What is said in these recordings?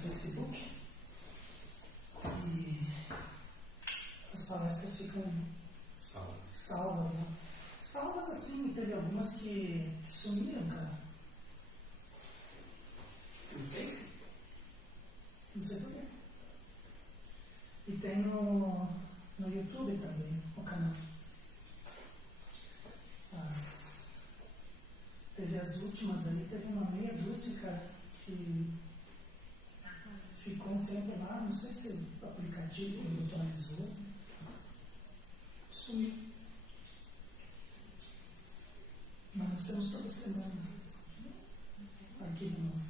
Facebook e as palestras ficam salvas, né? Salvas assim, teve algumas que sumiram, cara. No Face? Não sei porquê. E tem no YouTube também, o canal. Teve as últimas aí, teve uma meia dúzia, cara, que ficou um tempo lá, não sei se o aplicativo atualizou. Sumiu. Mas nós temos toda semana arquivo novo.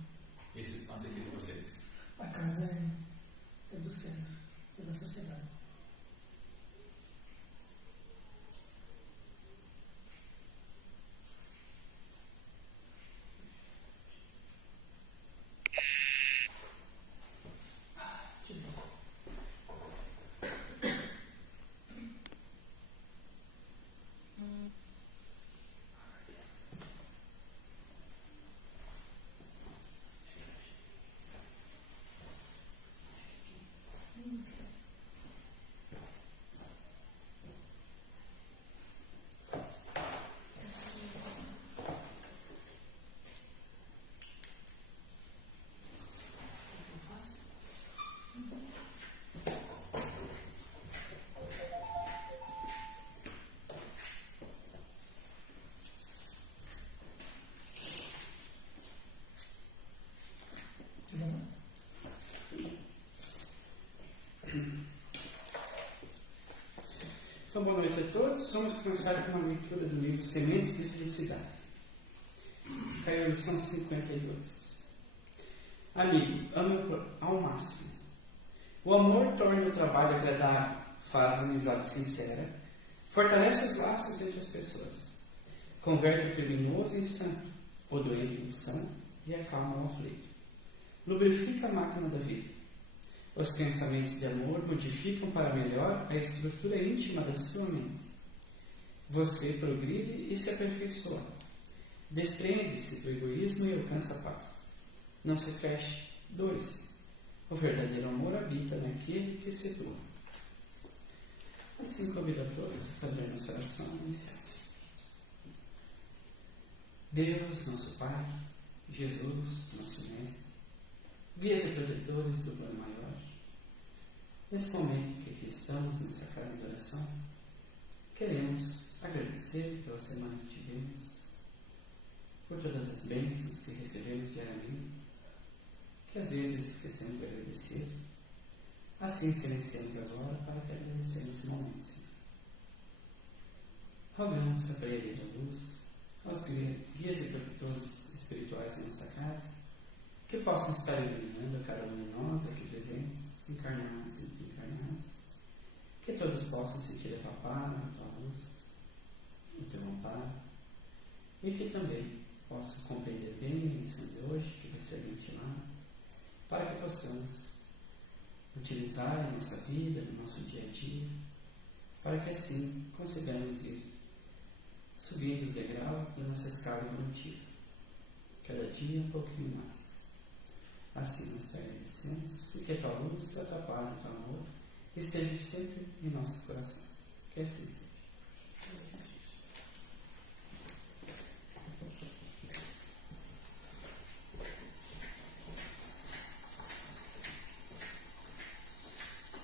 Esse espaço aqui de vocês? A casa é do centro, é da sociedade. Então, boa noite a todos. Vamos começar com uma leitura do livro Sementes de Felicidade. Caiu a lição 52. Amigo, ame ao máximo. O amor torna o trabalho agradável, faz a amizade sincera, fortalece os laços entre as pessoas, converte o criminoso em santo, o doente em são e acalma o aflito. Lubrifica a máquina da vida. Os pensamentos de amor modificam para melhor a estrutura íntima da sua mente. Você progride e se aperfeiçoa. Despreende-se do egoísmo e alcança a paz. Não se feche, doe-se. O verdadeiro amor habita naquele que se doa. Assim convido a todos a fazer nossa oração inicial. Deus, nosso Pai, Jesus, nosso Mestre, guias e protetores do plano maior, nesse momento que aqui estamos, nessa casa de oração, queremos agradecer pela semana que tivemos, por todas as bênçãos que recebemos diariamente, que às vezes esquecemos de agradecer. Assim silenciamos agora para que agradecemos nesse momento, Senhor. Rogamos a Praia da Luz, aos guias e protetores espirituais em nossa casa, que possam estar iluminando cada um de nós aqui presentes, encarnados e desencarnados, que todos possam sentir a tua paz, a tua luz, o teu amparo, e que também possam compreender bem a lição de hoje, que vai ser ventilada, para que possamos utilizar em nossa vida, no nosso dia a dia, para que assim consigamos ir subindo os degraus da nossa escala evolutiva, cada dia um pouquinho mais. Assim nós te agradecemos e que a tua luz, a tua paz e o teu amor estejam sempre em nossos corações. Que assim seja.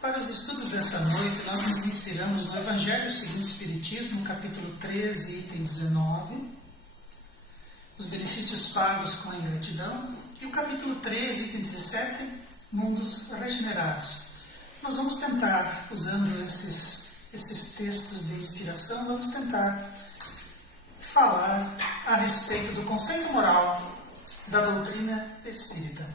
Para os estudos dessa noite, nós nos inspiramos no Evangelho segundo o Espiritismo, capítulo 13, item 19, os benefícios pagos com a ingratidão, e o capítulo 13, item 17, mundos regenerados. Nós vamos tentar, usando esses textos de inspiração, vamos tentar falar a respeito do conceito moral da doutrina espírita.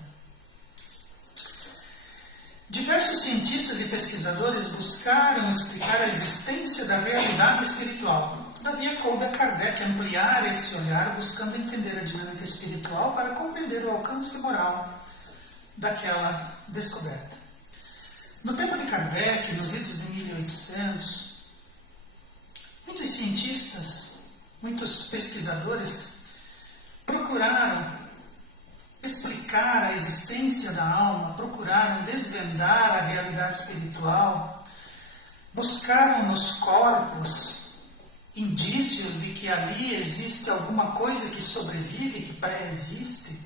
Diversos cientistas e pesquisadores buscaram explicar a existência da realidade espiritual. Todavia, coube a Kardec ampliar esse olhar, buscando entender a dinâmica espiritual para compreender o alcance moral daquela descoberta. No tempo de Kardec, nos idos de 1800, muitos cientistas, muitos pesquisadores procuraram explicar a existência da alma, procuraram desvendar a realidade espiritual, buscaram nos corpos indícios de que ali existe alguma coisa que sobrevive, que pré-existe.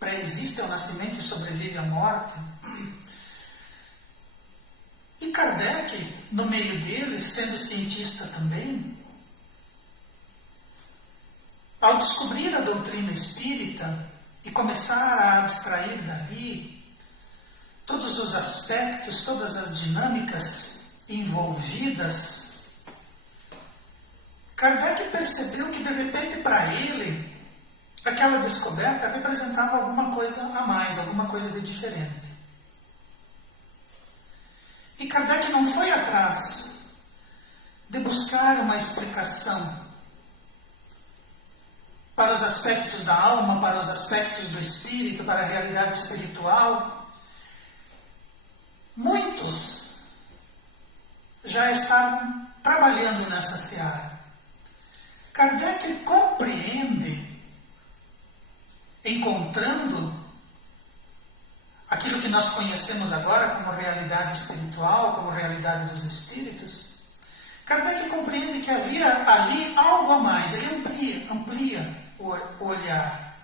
Pré-existe ao nascimento e sobrevive à morte. E Kardec, no meio deles, sendo cientista também, ao descobrir a doutrina espírita e começar a abstrair dali todos os aspectos, todas as dinâmicas envolvidas, Kardec percebeu que, de repente, para ele, aquela descoberta representava alguma coisa a mais, alguma coisa de diferente. E Kardec não foi atrás de buscar uma explicação para os aspectos da alma, para os aspectos do espírito, para a realidade espiritual. Muitos já estavam trabalhando nessa seara. Kardec compreende, encontrando aquilo que nós conhecemos agora como realidade espiritual, como realidade dos espíritos. Kardec compreende que havia ali algo a mais, ele amplia o olhar.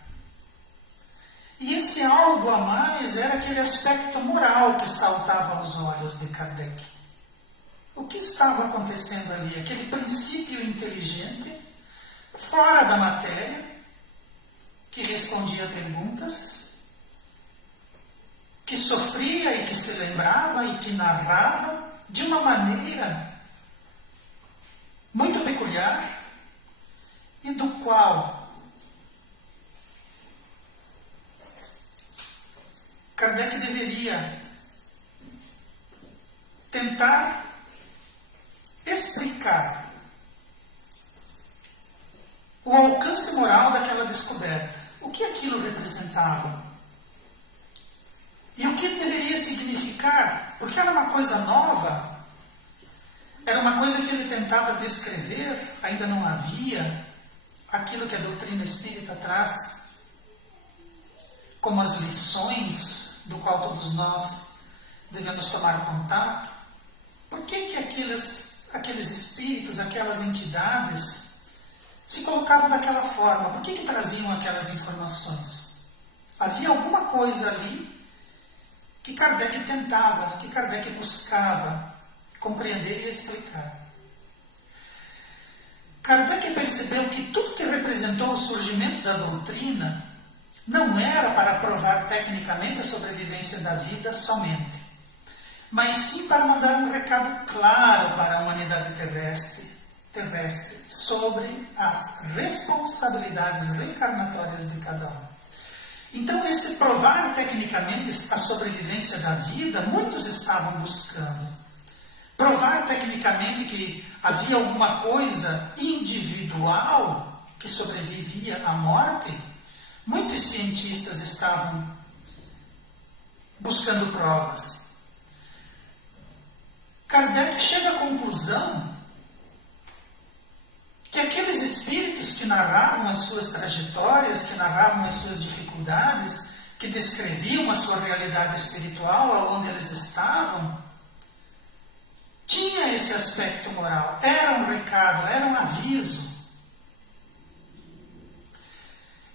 E esse algo a mais era aquele aspecto moral que saltava aos olhos de Kardec. O que estava acontecendo ali? Aquele princípio inteligente, fora da matéria, que respondia a perguntas, que sofria e que se lembrava e que narrava de uma maneira muito peculiar e do qual Kardec deveria tentar explicar o alcance moral daquela descoberta. O que aquilo representava? E o que deveria significar? Porque era uma coisa nova, era uma coisa que ele tentava descrever, ainda não havia aquilo que a doutrina espírita traz como as lições do qual todos nós devemos tomar contato. Por que aqueles espíritos, aquelas entidades se colocavam daquela forma? Por que traziam aquelas informações? Havia alguma coisa ali que Kardec tentava, que Kardec buscava compreender e explicar. Kardec percebeu que tudo que representou o surgimento da doutrina não era para provar tecnicamente a sobrevivência da vida somente, mas sim para mandar um recado claro para a humanidade terrestre sobre as responsabilidades reencarnatórias de cada um. Então, esse provar tecnicamente a sobrevivência da vida, muitos estavam buscando. Provar tecnicamente que havia alguma coisa individual que sobrevivia à morte, muitos cientistas estavam buscando provas. Kardec chega à conclusão que aqueles espíritos que narravam as suas trajetórias, que narravam as suas dificuldades, que descreviam a sua realidade espiritual, onde eles estavam, tinha esse aspecto moral. Era um recado, era um aviso.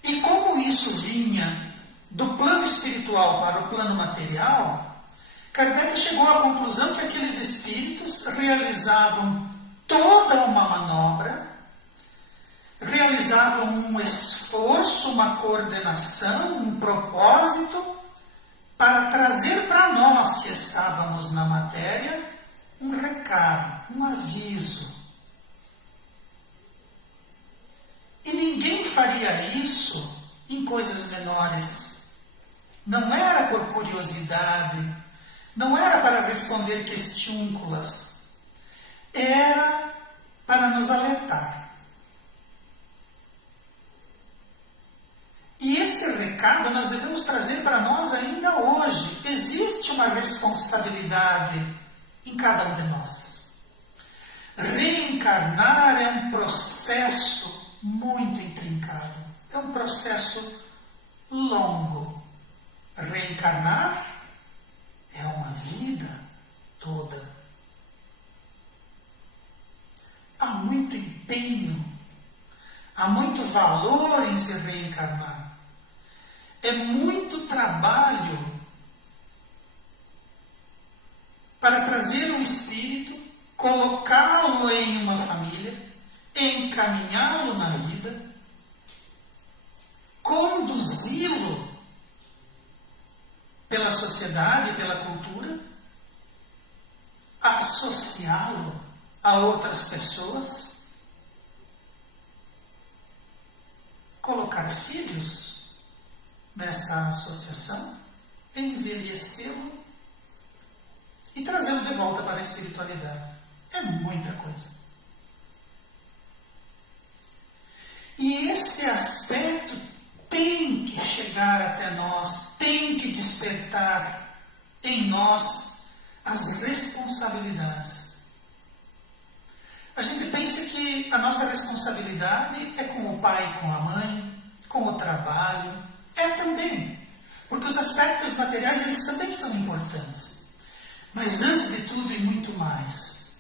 E como isso vinha do plano espiritual para o plano material, Kardec chegou à conclusão que aqueles espíritos realizavam toda uma manobra, realizavam um esforço, uma coordenação, um propósito para trazer para nós que estávamos na matéria um recado, um aviso. E ninguém faria isso em coisas menores. Não era por curiosidade, não era para responder questiúnculas, era para nos alertar. E esse recado nós devemos trazer para nós ainda hoje. Existe uma responsabilidade em cada um de nós. Reencarnar é um processo muito intrincado. É um processo longo. Reencarnar é uma vida toda. Há muito empenho, há muito valor em se reencarnar. É muito trabalho para trazer um espírito, colocá-lo em uma família, encaminhá-lo na vida, conduzi-lo pela sociedade e pela cultura, associá-lo a outras pessoas, colocar filhos nessa associação, envelhecê-lo e trazê-lo de volta para a espiritualidade. É muita coisa. E esse aspecto tem que chegar até nós, tem que despertar em nós as responsabilidades. A gente pensa que a nossa responsabilidade é com o pai e com a mãe, com o trabalho. É também, porque os aspectos materiais eles também são importantes. Mas antes de tudo e muito mais,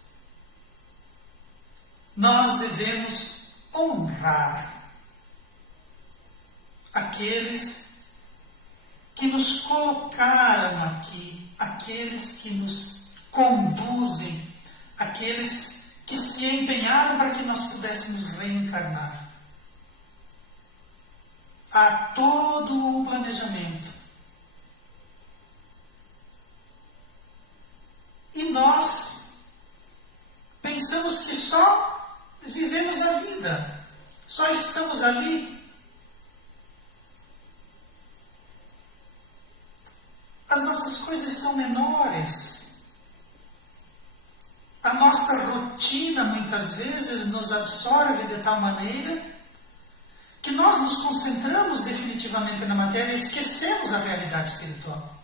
nós devemos honrar aqueles que nos colocaram aqui, aqueles que nos conduzem, aqueles que se empenharam para que nós pudéssemos reencarnar. Há todo um planejamento. E nós pensamos que só vivemos a vida, só estamos ali. As nossas coisas são menores. A nossa rotina muitas vezes nos absorve de tal maneira que nós nos concentramos definitivamente na matéria e esquecemos a realidade espiritual.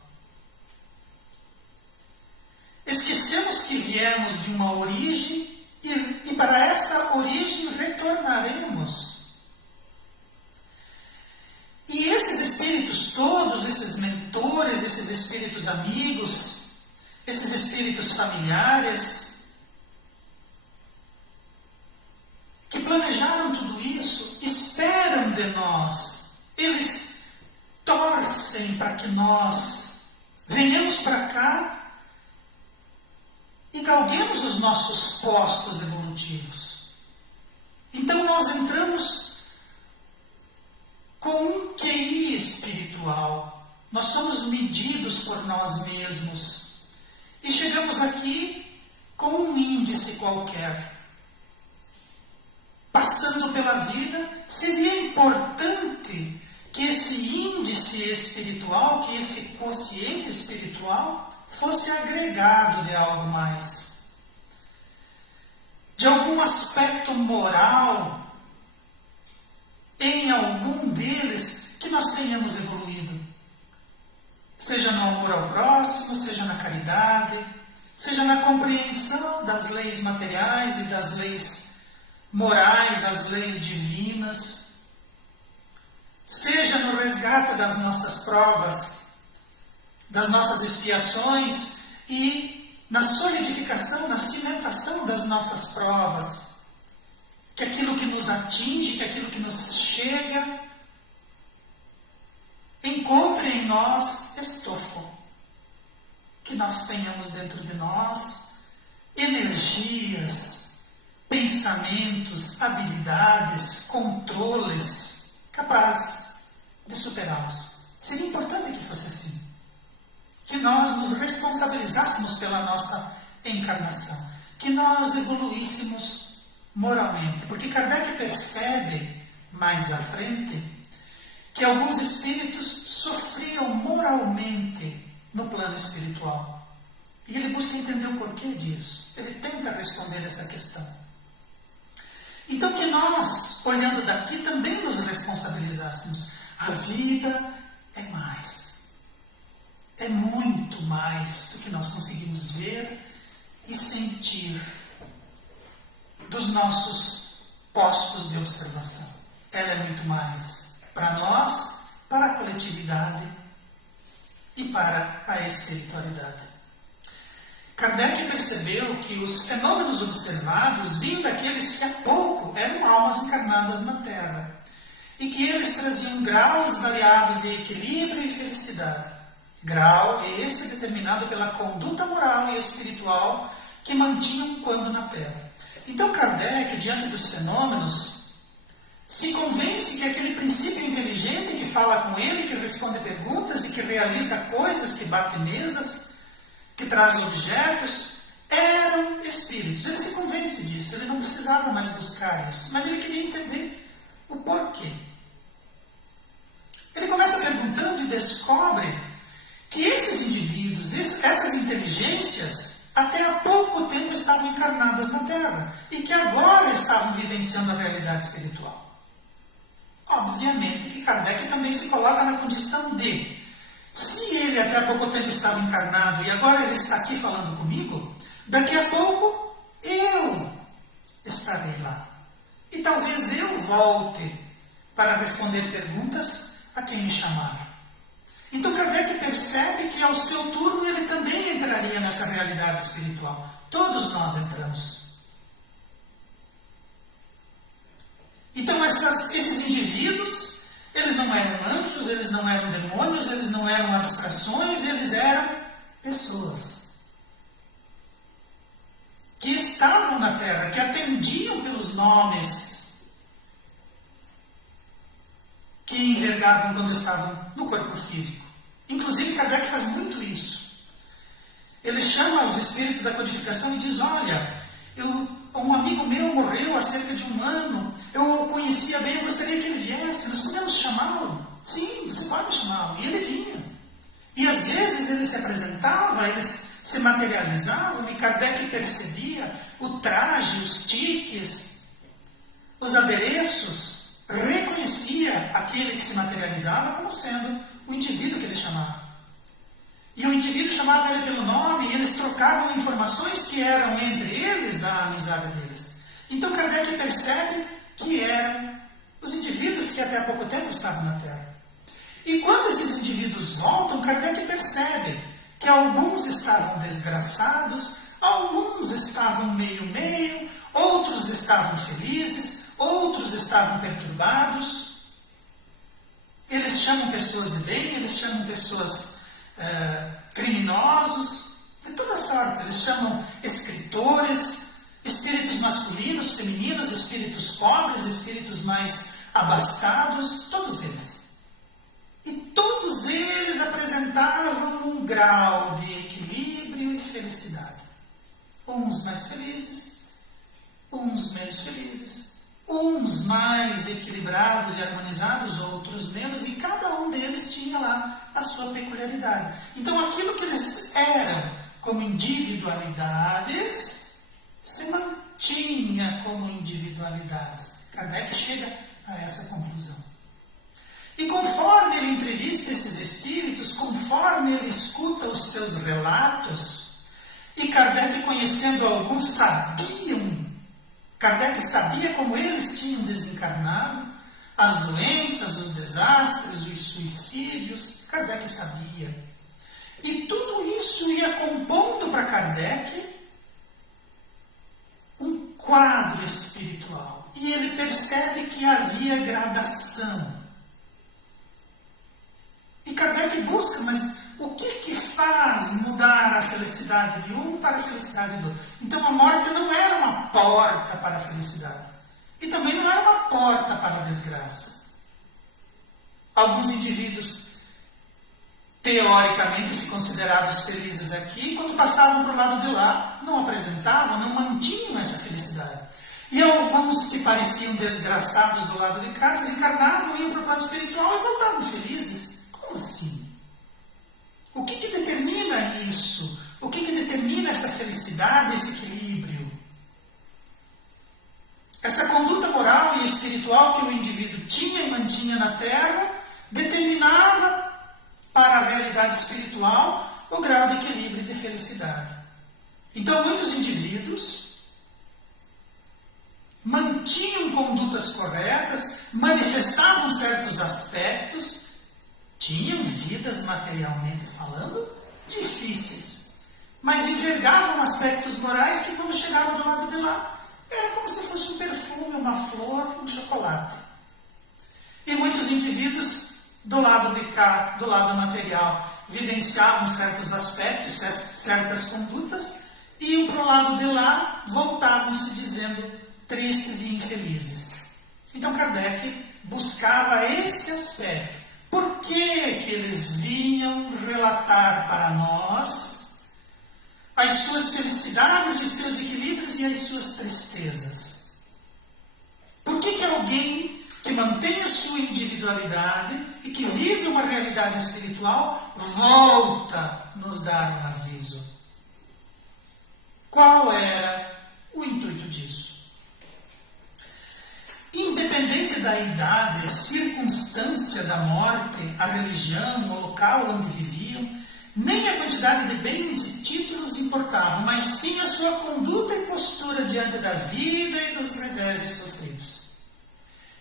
Esquecemos que viemos de uma origem e para essa origem retornaremos. E esses espíritos todos, esses mentores, esses espíritos amigos, esses espíritos familiares, que planejaram tudo isso, esperam de nós. Eles torcem para que nós venhamos para cá e galguemos os nossos postos evolutivos. Então nós entramos com um QI espiritual. Nós somos medidos por nós mesmos. E chegamos aqui com um índice qualquer. Passando pela vida, seria importante que esse índice espiritual, que esse quociente espiritual, fosse agregado de algo mais. De algum aspecto moral, em algum deles, que nós tenhamos evoluído. Seja no amor ao próximo, seja na caridade, seja na compreensão das leis materiais e das leis morais, as leis divinas, seja no resgate das nossas provas, das nossas expiações e na solidificação, na cimentação das nossas provas, que aquilo que nos atinge, que aquilo que nos chega, encontre em nós estofo, que nós tenhamos dentro de nós energias, pensamentos, habilidades, controles capazes de superá-los. Seria importante que fosse assim. Que nós nos responsabilizássemos pela nossa encarnação. Que nós evoluíssemos moralmente. Porque Kardec percebe, mais à frente, que alguns espíritos sofriam moralmente no plano espiritual. E ele busca entender o porquê disso. Ele tenta responder essa questão. Então que nós, olhando daqui, também nos responsabilizássemos. A vida é mais. É muito mais do que nós conseguimos ver e sentir dos nossos postos de observação. Ela é muito mais para nós para a coletividade e para a espiritualidade. Kardec percebeu que os fenômenos observados vinham daqueles que há pouco eram almas encarnadas na Terra e que eles traziam graus variados de equilíbrio e felicidade. Grau esse determinado pela conduta moral e espiritual que mantinham quando na Terra. Então Kardec, diante dos fenômenos, se convence que aquele princípio inteligente que fala com ele, que responde perguntas e que realiza coisas, que bate mesas, que traz objetos, eram espíritos. Ele se convence disso, ele não precisava mais buscar isso, mas ele queria entender o porquê. Ele começa perguntando e descobre que esses indivíduos, essas inteligências, até há pouco tempo estavam encarnadas na Terra e que agora estavam vivenciando a realidade espiritual. Obviamente que Kardec também se coloca na condição de, se ele até há pouco tempo estava encarnado e agora ele está aqui falando comigo, daqui a pouco eu estarei lá. E talvez eu volte para responder perguntas a quem me chamar. Então Kardec percebe que ao seu turno ele também entraria nessa realidade espiritual. Todos nós entramos. Então esses indivíduos, eles não eram anjos, eles não eram demônios, eles não eram abstrações, eles eram pessoas que estavam na Terra, que atendiam pelos nomes que envergavam quando estavam no corpo físico. Inclusive, Kardec faz muito isso. Ele chama os espíritos da codificação e diz, olha, um amigo meu morreu há cerca de 1 ano, eu o conhecia bem, eu gostaria que ele viesse, nós podemos chamá-lo? Sim, você pode chamá-lo. E ele vinha. E às vezes ele se apresentava, eles se materializavam, e Kardec percebia o traje, os tiques, os adereços, reconhecia aquele que se materializava como sendo o indivíduo que ele chamava. E o indivíduo chamava ele pelo nome e eles trocavam informações que eram entre eles da amizade deles. Então Kardec percebe que eram os indivíduos que até há pouco tempo estavam na Terra. E quando esses indivíduos voltam, Kardec percebe que alguns estavam desgraçados, alguns estavam meio-meio, outros estavam felizes, outros estavam perturbados. Eles chamam pessoas de bem, eles chamam pessoas criminosos, de toda sorte. Eles chamam escritores, espíritos masculinos, femininos, espíritos pobres, espíritos mais abastados, todos eles. E todos eles apresentavam um grau de equilíbrio e felicidade. Uns mais felizes, uns menos felizes, uns mais equilibrados e harmonizados, outros menos, e cada um deles tinha lá a sua peculiaridade. Então aquilo que eles eram como individualidades se mantinha como individualidades. Kardec chega a essa conclusão. E conforme ele entrevista esses espíritos, conforme ele escuta os seus relatos, e Kardec, conhecendo alguns, Kardec sabia como eles tinham desencarnado, as doenças, os desastres, os suicídios, Kardec sabia. E tudo isso ia compondo para Kardec um quadro espiritual. E ele percebe que havia gradação. E Kardec busca, mas o que faz mudar a felicidade de um para a felicidade do outro? Então a morte não era uma porta para a felicidade. E também não era uma porta para a desgraça. Alguns indivíduos, teoricamente se considerados felizes aqui, quando passavam para o lado de lá, não apresentavam, não mantinham essa felicidade. E alguns que pareciam desgraçados do lado de cá, desencarnavam, iam para o plano espiritual e voltavam felizes. Como assim? O que determina isso? O que determina essa felicidade, esse equilíbrio? Essa conduta moral e espiritual que o indivíduo tinha e mantinha na Terra determinava para a realidade espiritual o grau de equilíbrio e de felicidade. Então, muitos indivíduos mantinham condutas corretas, manifestavam certos aspectos tinham vidas materialmente falando difíceis, mas envergavam aspectos morais que quando chegavam do lado de lá, era como se fosse um perfume, uma flor, um chocolate. E muitos indivíduos do lado de cá, do lado material, vivenciavam certos aspectos, certas condutas, e iam para o lado de lá, voltavam-se dizendo tristes e infelizes. Então Kardec buscava esse aspecto. Por que que eles vinham relatar para nós as suas felicidades, os seus equilíbrios e as suas tristezas? Por que que alguém que mantém a sua individualidade e que vive uma realidade espiritual volta a nos dar um aviso? Qual era o intuito disso? Independente da idade, circunstância da morte, a religião, o local onde viviam, nem a quantidade de bens e títulos importavam, mas sim a sua conduta e postura diante da vida e dos reveses sofridos.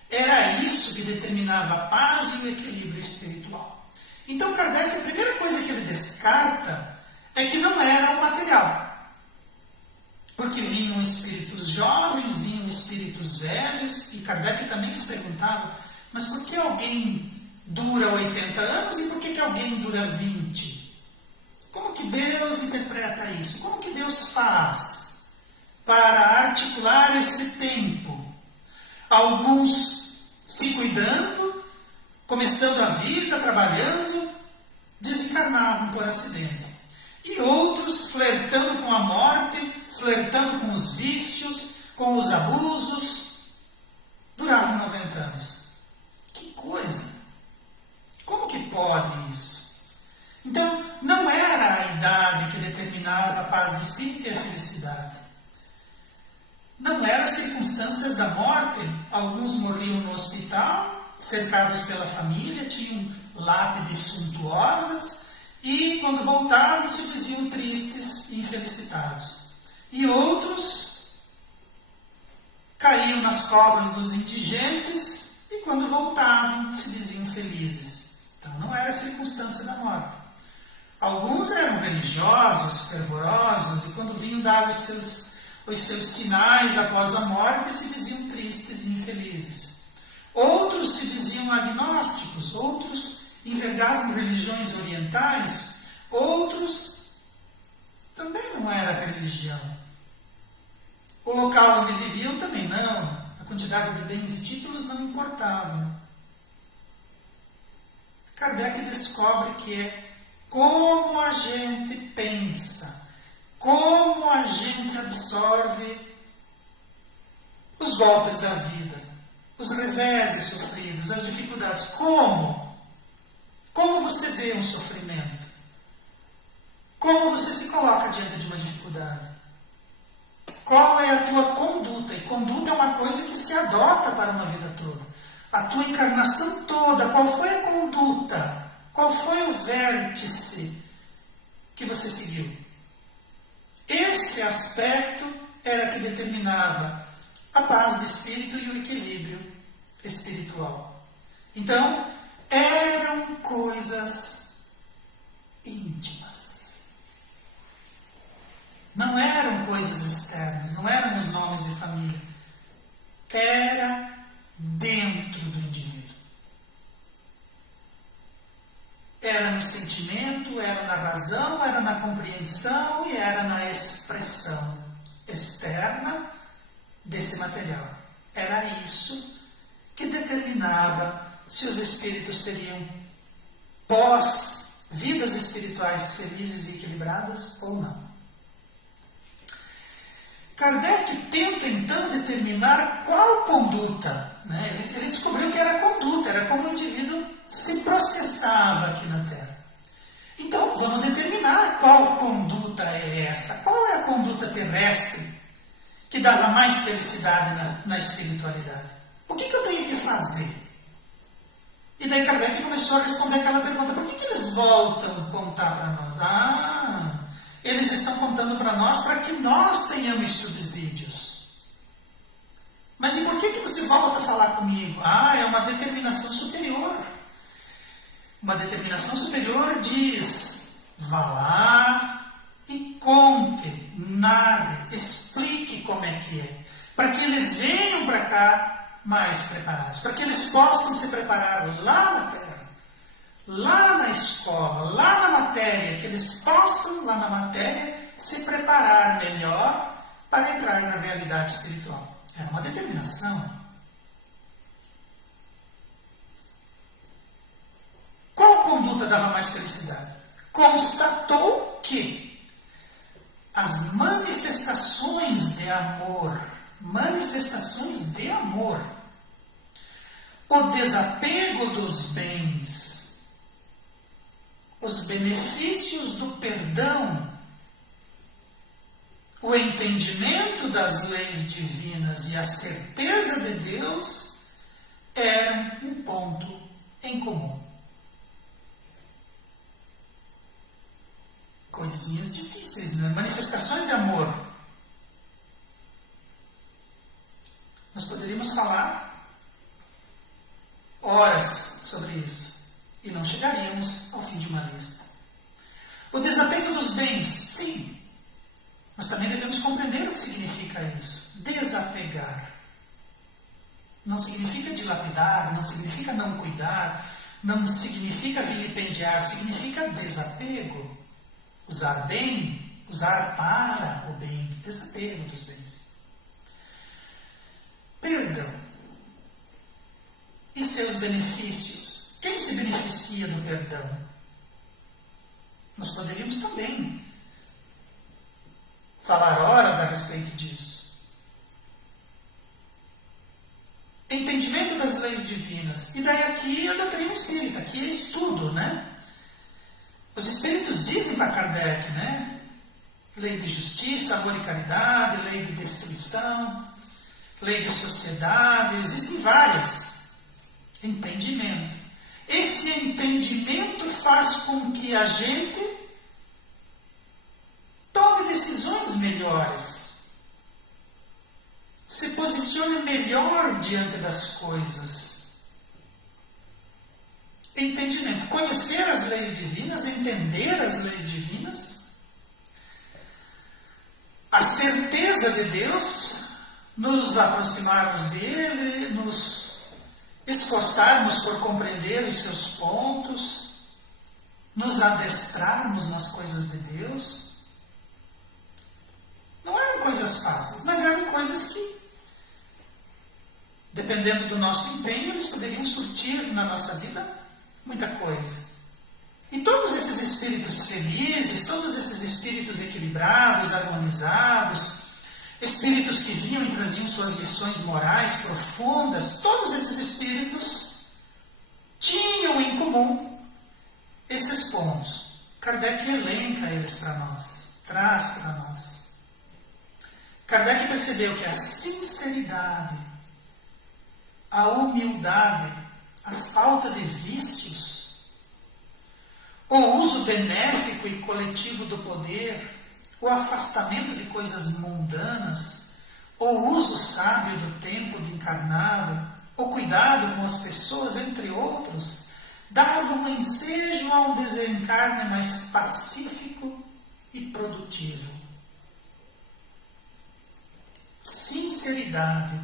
Era isso que determinava a paz e o equilíbrio espiritual. Então Kardec, a primeira coisa que ele descarta é que não era o material. Porque vinham espíritos jovens, vinham espíritos velhos, e Kardec também se perguntava, mas por que alguém dura 80 anos e por que alguém dura 20? Como que Deus interpreta isso? Como que Deus faz para articular esse tempo? Alguns se cuidando, começando a vida, trabalhando, desencarnavam por acidente. E outros flertando com a morte, flertando com os vícios, com os abusos, duravam 90 anos. Que coisa! Como que pode isso? Então, não era a idade que determinava a paz de espírito e a felicidade. Não eram as circunstâncias da morte. Alguns morriam no hospital, cercados pela família, tinham lápides suntuosas, e quando voltavam se diziam tristes e infelicitados. E outros caíam nas covas dos indigentes e quando voltavam se diziam felizes. Então não era a circunstância da morte. Alguns eram religiosos, fervorosos, e quando vinham dar os seus sinais após a morte se diziam tristes e infelizes. Outros se diziam agnósticos, outros envergavam religiões orientais, outros também não era religião. O local onde viviam também não, a quantidade de bens e títulos não importavam. Kardec descobre que é como a gente pensa, como a gente absorve os golpes da vida, os reveses sofridos, as dificuldades. Como? Como você vê um sofrimento? Como você se coloca diante de uma dificuldade? Qual é a tua conduta? E conduta é uma coisa que se adota para uma vida toda. A tua encarnação toda, qual foi a conduta? Qual foi o vértice que você seguiu? Esse aspecto era que determinava a paz de espírito e o equilíbrio espiritual. Então, eram coisas íntimas. Não eram coisas externas, não eram os nomes de família. Era dentro do indivíduo. Era no sentimento, era na razão, era na compreensão e era na expressão externa desse material. Era isso que determinava se os espíritos teriam vidas espirituais felizes e equilibradas ou não. Kardec tenta então determinar qual conduta. Né? Ele descobriu que era conduta, era como o indivíduo se processava aqui na Terra. Então vamos determinar qual conduta é essa, qual é a conduta terrestre que dava mais felicidade na espiritualidade. O que eu tenho que fazer? E daí Kardec começou a responder aquela pergunta, por que eles voltam a contar para nós? Eles estão contando para nós para que nós tenhamos subsídios. Mas e por que você volta a falar comigo? É uma determinação superior. Uma determinação superior diz: vá lá e conte, narre, explique como é que é. Para que eles venham para cá mais preparados. Para que eles possam se preparar lá na terra, lá na escola, lá na matéria. Que eles possam, lá na matéria, se preparar melhor para entrar na realidade espiritual. Era uma determinação. Qual conduta dava mais felicidade? Constatou que as manifestações de amor, o desapego dos bens, os benefícios do perdão, o entendimento das leis divinas e a certeza de Deus eram um ponto em comum. Coisinhas difíceis, né? Manifestações de amor. Nós poderíamos falar horas sobre isso e não chegaríamos ao fim de uma lista. O desapego dos bens, sim. Mas também devemos compreender o que significa isso. Desapegar. Não significa dilapidar, não significa não cuidar, não significa vilipendiar, significa desapego. Usar bem, usar para o bem, desapego dos bens. Perdão. E seus benefícios? Quem se beneficia do perdão? Nós poderíamos também falar horas a respeito disso. Entendimento das leis divinas. E daí aqui a doutrina espírita, aqui é estudo, né? Os espíritos dizem para Kardec, né? Lei de justiça, amor e caridade, lei de destruição, lei de sociedade, existem várias. Entendimento. Esse entendimento faz com que a gente tome decisões melhores, se posicione melhor diante das coisas. Entendimento. Conhecer as leis divinas, entender as leis divinas, a certeza de Deus, nos aproximarmos dele, nos esforçarmos por compreender os seus pontos, nos adestrarmos nas coisas de Deus. Não eram coisas fáceis, mas eram coisas que, dependendo do nosso empenho, eles poderiam surtir na nossa vida muita coisa. E todos esses espíritos felizes, todos esses espíritos equilibrados, harmonizados, espíritos que vinham e traziam suas lições morais profundas, todos esses espíritos tinham em comum esses pontos. Kardec elenca eles para nós, traz para nós. Kardec percebeu que a sinceridade, a humildade, a falta de vícios, o uso benéfico e coletivo do poder, o afastamento de coisas mundanas, o uso sábio do tempo de encarnado, o cuidado com as pessoas, entre outros, davam ensejo a um desencarne mais pacífico e produtivo. Sinceridade,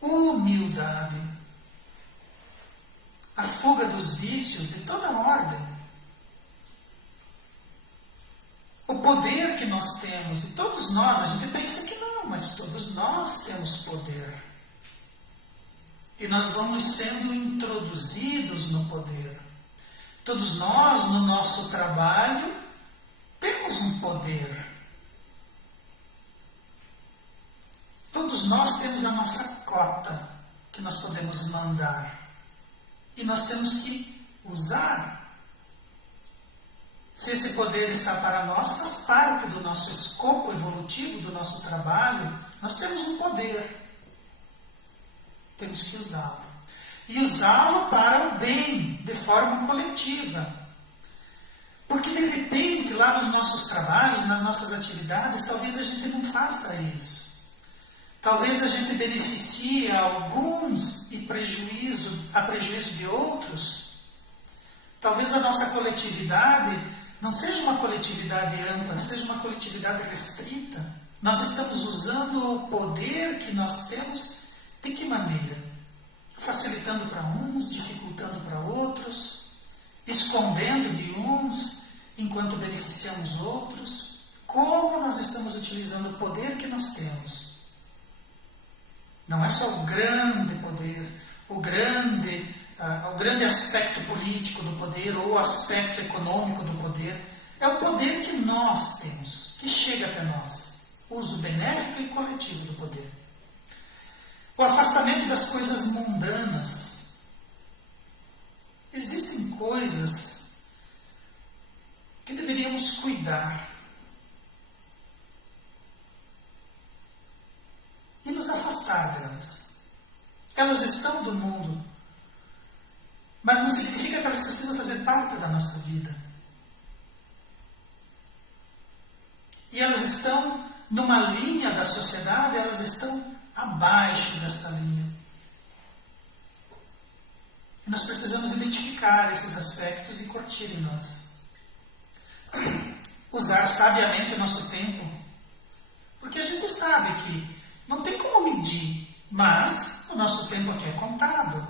humildade, a fuga dos vícios de toda ordem, o poder que nós temos, e todos nós, a gente pensa que não, mas todos nós temos poder. E nós vamos sendo introduzidos no poder. Todos nós, no nosso trabalho, temos um poder. Todos nós temos a nossa cota que nós podemos mandar. E nós temos que usar. Se esse poder está para nós, faz parte do nosso escopo evolutivo, do nosso trabalho. Nós temos um poder. Temos que usá-lo. E usá-lo para o bem, de forma coletiva. Porque, de repente, lá nos nossos trabalhos, nas nossas atividades, talvez a gente não faça isso. Talvez a gente beneficie alguns a prejuízo de outros. Talvez a nossa coletividade não seja uma coletividade ampla, seja uma coletividade restrita. Nós estamos usando o poder que nós temos de que maneira? Facilitando para uns, dificultando para outros, escondendo de uns enquanto beneficiamos outros. Como nós estamos utilizando o poder que nós temos? Não é só o grande poder, o grande aspecto político do poder ou o aspecto econômico do poder. É o poder que nós temos, que chega até nós. O uso benéfico e coletivo do poder. O afastamento das coisas mundanas. Existem coisas que deveríamos cuidar e nos afastar delas. Elas estão do mundo, mas não significa que elas precisam fazer parte da nossa vida. E elas estão numa linha da sociedade, elas estão abaixo dessa linha. E nós precisamos identificar esses aspectos e curtir em nós. Usar sabiamente o nosso tempo. Porque a gente sabe que não tem como medir, mas o nosso tempo aqui é contado.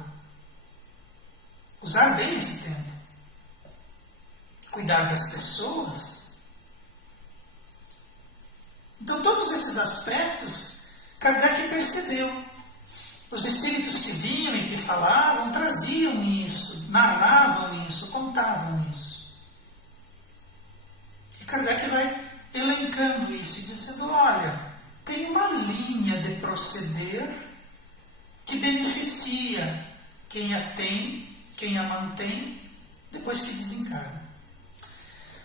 Usar bem esse tempo. Cuidar das pessoas. Então, todos esses aspectos, Kardec percebeu. Os espíritos que vinham e que falavam, traziam isso, narravam isso, contavam isso. E Kardec vai elencando isso e dizendo, olha, tem uma linha de proceder que beneficia quem a tem, quem a mantém, depois que desencarna.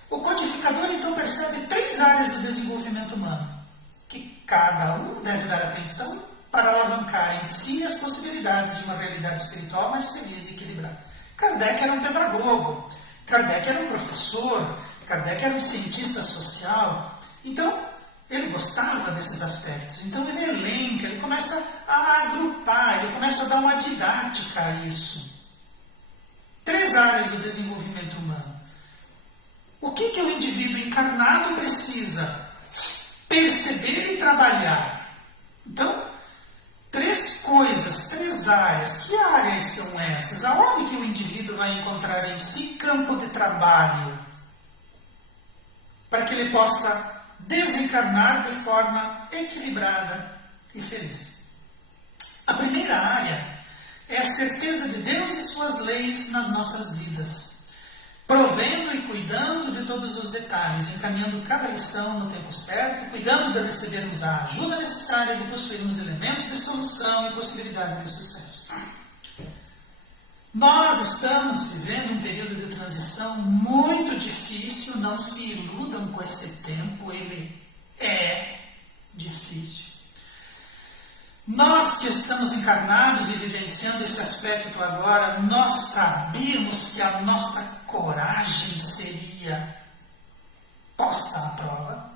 O codificador, então, percebe 3 áreas do desenvolvimento humano, que cada um deve dar atenção para alavancar em si as possibilidades de uma realidade espiritual mais feliz e equilibrada. Kardec era um pedagogo, Kardec era um professor, Kardec era um cientista social. Então, ele gostava desses aspectos. Então, ele elenca, ele começa a agrupar, ele começa a dar uma didática a isso. 3 áreas do desenvolvimento humano. O que o indivíduo encarnado precisa perceber e trabalhar? Então, 3 coisas, 3 áreas. Que áreas são essas? Aonde que o indivíduo vai encontrar em si campo de trabalho para que ele possa desencarnar de forma equilibrada e feliz? A primeira área é a certeza de Deus e suas leis nas nossas vidas, provendo e cuidando de todos os detalhes, encaminhando cada lição no tempo certo, cuidando de recebermos a ajuda necessária e de possuirmos elementos de solução e possibilidade de sucesso. Nós estamos vivendo um período de transição muito difícil, não se iludam com esse tempo, ele é difícil. Nós que estamos encarnados e vivenciando esse aspecto agora, nós sabíamos que a nossa coragem seria posta à prova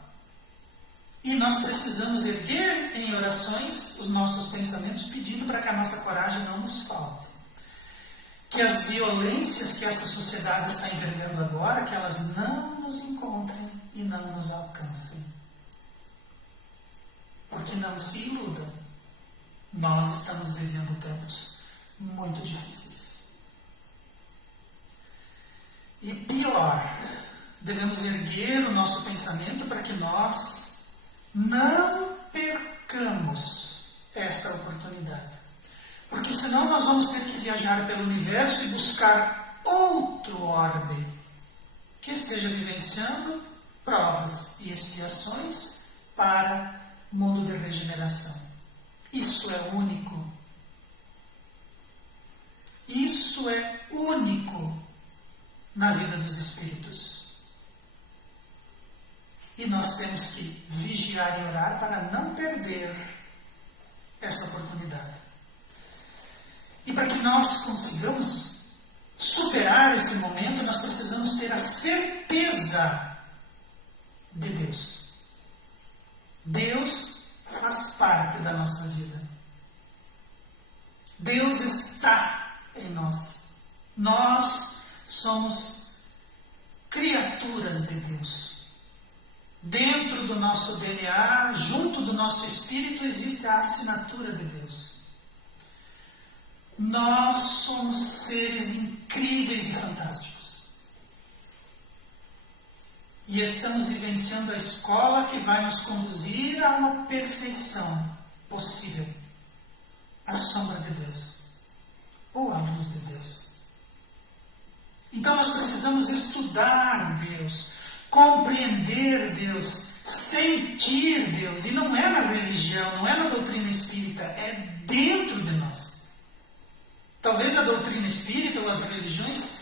e nós precisamos erguer em orações os nossos pensamentos pedindo para que a nossa coragem não nos falte. Que as violências que essa sociedade está envergando agora, que elas não nos encontrem e não nos alcancem. Porque não se iludam. Nós estamos vivendo tempos muito difíceis. E pior, devemos erguer o nosso pensamento para que nós não percamos essa oportunidade. Porque senão nós vamos ter que viajar pelo universo e buscar outro orbe que esteja vivenciando provas e expiações para o mundo de regeneração. Isso é único. Isso é único na vida dos espíritos. E nós temos que vigiar e orar para não perder essa oportunidade. E para que nós consigamos superar esse momento, nós precisamos ter a certeza de Deus. Deus faz parte da nossa vida. Deus está em nós. Nós somos criaturas de Deus. Dentro do nosso DNA, junto do nosso espírito, existe a assinatura de Deus. Nós somos seres incríveis e fantásticos. E estamos vivenciando a escola que vai nos conduzir a uma perfeição possível. A sombra de Deus. Ou a luz de Deus. Então nós precisamos estudar Deus, compreender Deus, sentir Deus. E não é na religião, não é na doutrina espírita, é dentro de nós. Talvez a doutrina espírita ou as religiões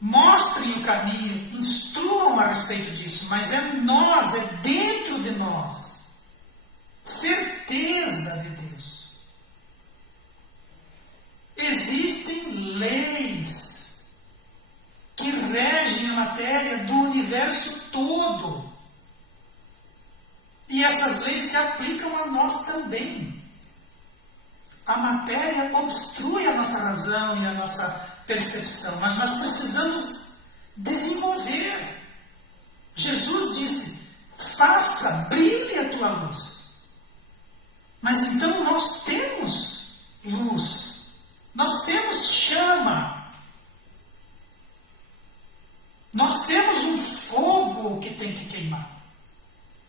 mostrem o caminho, instruam a respeito disso, mas é nós, é dentro de nós. Certeza de Deus. Existem leis que regem a matéria do universo todo. E essas leis se aplicam a nós também. A matéria obstrui a nossa razão e a nossa percepção, mas nós precisamos desenvolver. Jesus disse: faça, brilhe a tua luz. Mas então nós temos luz, nós temos chama, nós temos um fogo que tem que queimar,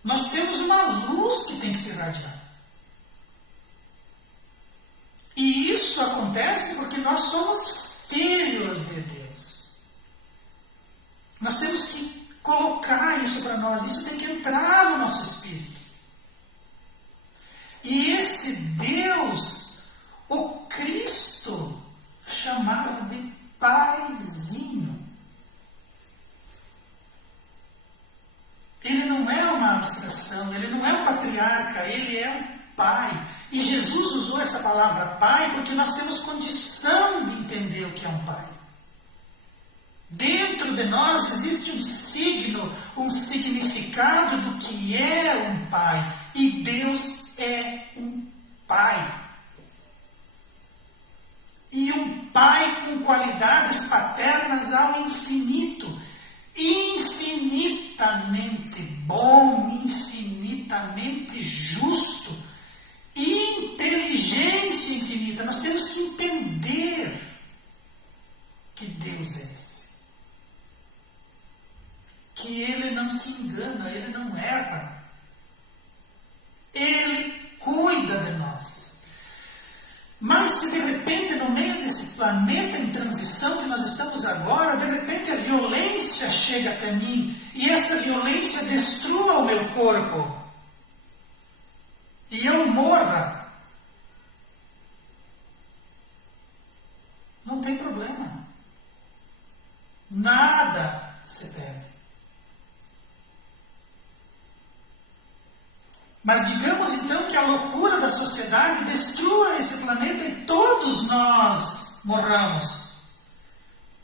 nós temos uma luz que tem que se irradiar. E isso acontece porque nós somos filhos de Deus. Nós temos que colocar isso para nós, isso tem que entrar no nosso espírito. E esse Deus, o Cristo, chamava de Paizinho. Ele não é uma abstração, ele não é um patriarca, ele é um pai. E Jesus usou essa palavra pai porque nós temos condição de entender o que é um pai. Dentro de nós existe um signo, um significado do que é um pai. E Deus é um pai. E um pai com qualidades paternas ao infinito. Infinitamente bom, infinitamente justo. Inteligência infinita. Nós temos que entender que Deus é esse. Que Ele não se engana, Ele não erra. Ele cuida de nós. Mas se de repente no meio desse planeta em transição que nós estamos agora, de repente a violência chega até mim e essa violência destrua o meu corpo, e eu morra, não tem problema. Nada se perde. Mas digamos então que a loucura da sociedade destrua esse planeta e todos nós morramos.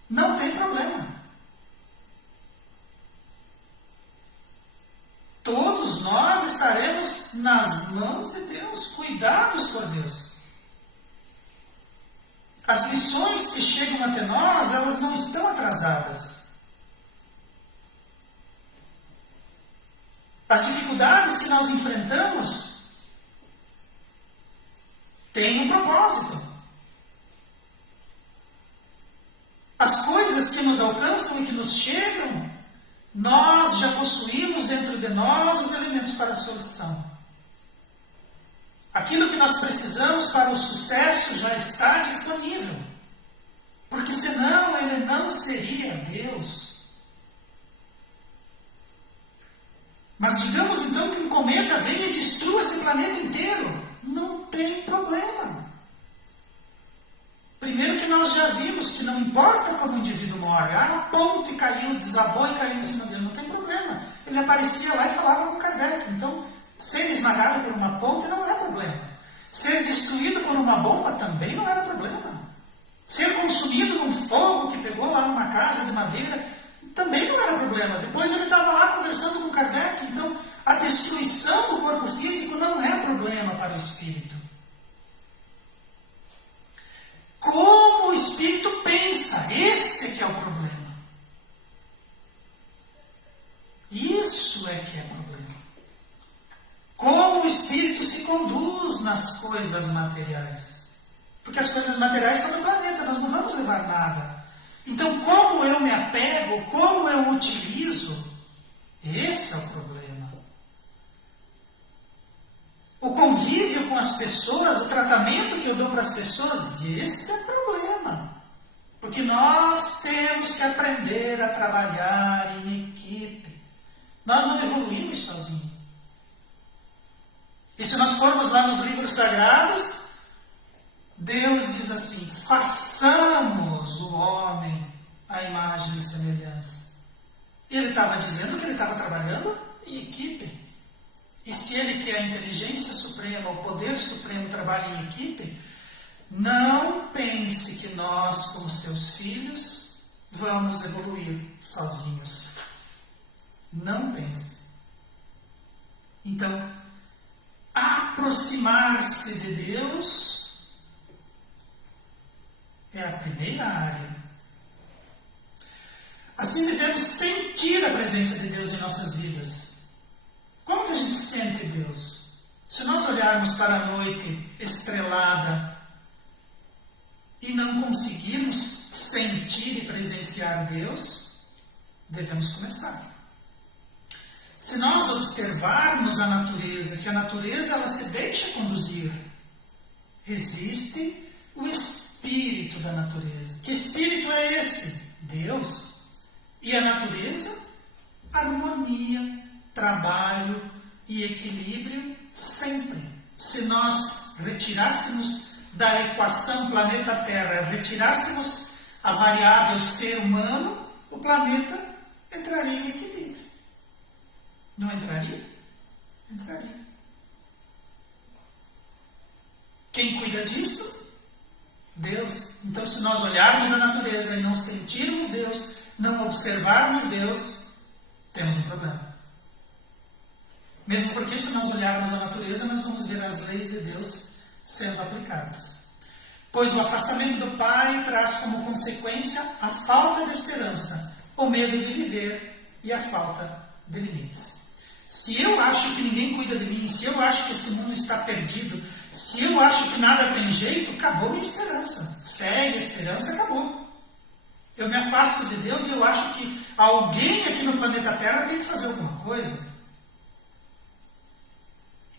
Não tem problema. Todos nós estaremos nas mãos de Deus, cuidados por Deus. As lições que chegam até nós, elas não estão atrasadas. As dificuldades que nós enfrentamos têm um propósito. As coisas que nos alcançam e que nos chegam, nós já possuímos dentro de nós os elementos para a solução. Aquilo que nós precisamos para o sucesso já está disponível. Porque senão ele não seria Deus. Mas digamos então que um cometa venha e destrua esse planeta inteiro. Não tem problema. Primeiro que nós já vimos que não importa como o indivíduo morre. A ponte caiu, desabou e caiu em cima dele. Não tem problema. Ele aparecia lá e falava com Kardec. Então, ser esmagado por uma ponte não é problema. Ser destruído por uma bomba também não era problema. Ser consumido num fogo que pegou lá numa casa de madeira também não era problema. Depois ele estava lá conversando com Kardec. Então, a destruição do corpo físico não é problema para o espírito. Como o espírito pensa, esse é que é o problema. Isso é que é problema. Como o espírito se conduz nas coisas materiais. Porque as coisas materiais são do planeta, nós não vamos levar nada. Então, como eu me apego, como eu utilizo, esse é o problema. O convívio com as pessoas, o tratamento que eu dou para as pessoas, esse é o problema. Porque nós temos que aprender a trabalhar em equipe. Nós não evoluímos sozinhos. E se nós formos lá nos livros sagrados, Deus diz assim: façamos o homem à imagem e semelhança. E ele estava dizendo que ele estava trabalhando em equipe. E se ele quer a inteligência suprema, o poder supremo trabalha em equipe, não pense que nós, como seus filhos, vamos evoluir sozinhos. Não pense. Então, aproximar-se de Deus é a primeira área. Assim devemos sentir a presença de Deus em nossas vidas. Como que a gente sente Deus? Se nós olharmos para a noite estrelada e não conseguirmos sentir e presenciar Deus, devemos começar. Se nós observarmos a natureza, que a natureza ela se deixa conduzir, existe o espírito da natureza. Que espírito é esse? Deus. E a natureza? Harmonia, trabalho e equilíbrio sempre. Se nós retirássemos da equação planeta Terra, retirássemos a variável ser humano, o planeta entraria em equilíbrio. Não entraria? Entraria. Quem cuida disso? Deus. Então, se nós olharmos a natureza e não sentirmos Deus, não observarmos Deus, temos um problema. Mesmo porque, se nós olharmos a natureza, nós vamos ver as leis de Deus sendo aplicadas. Pois o afastamento do Pai traz como consequência a falta de esperança, o medo de viver e a falta de limites. Se eu acho que ninguém cuida de mim, se eu acho que esse mundo está perdido, se eu acho que nada tem jeito, acabou minha esperança. Fé e esperança acabou. Eu me afasto de Deus e eu acho que alguém aqui no planeta Terra tem que fazer alguma coisa.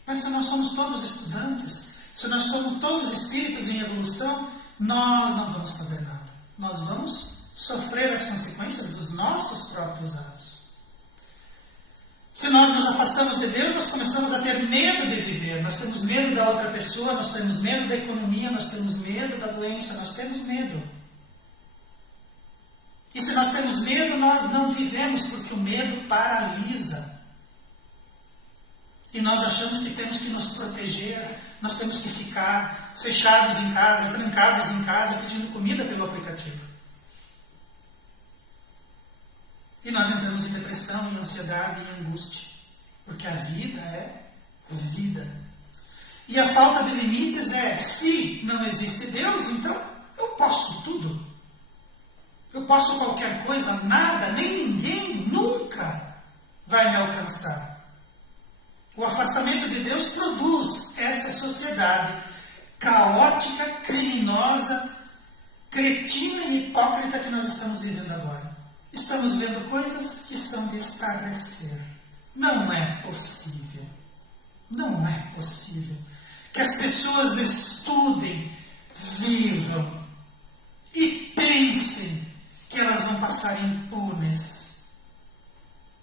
Mas se nós somos todos estudantes, se nós somos todos espíritos em evolução, nós não vamos fazer nada. Nós vamos sofrer as consequências dos nossos próprios atos. Se nós nos afastamos de Deus, nós começamos a ter medo de viver. Nós temos medo da outra pessoa, nós temos medo da economia, nós temos medo da doença, nós temos medo. E se nós temos medo, nós não vivemos, porque o medo paralisa. E nós achamos que temos que nos proteger, nós temos que ficar fechados em casa, trancados em casa, pedindo comida pelo aplicativo. E nós entramos em depressão, em ansiedade e em angústia. Porque a vida é vida. E a falta de limites é, se não existe Deus, então eu posso tudo. Eu posso qualquer coisa, nada, nem ninguém, nunca vai me alcançar. O afastamento de Deus produz essa sociedade caótica, criminosa, cretina e hipócrita que nós estamos vivendo agora. Estamos vendo coisas que são de estarrecer. Não é possível. Não é possível que as pessoas estudem, vivam e pensem que elas vão passar impunes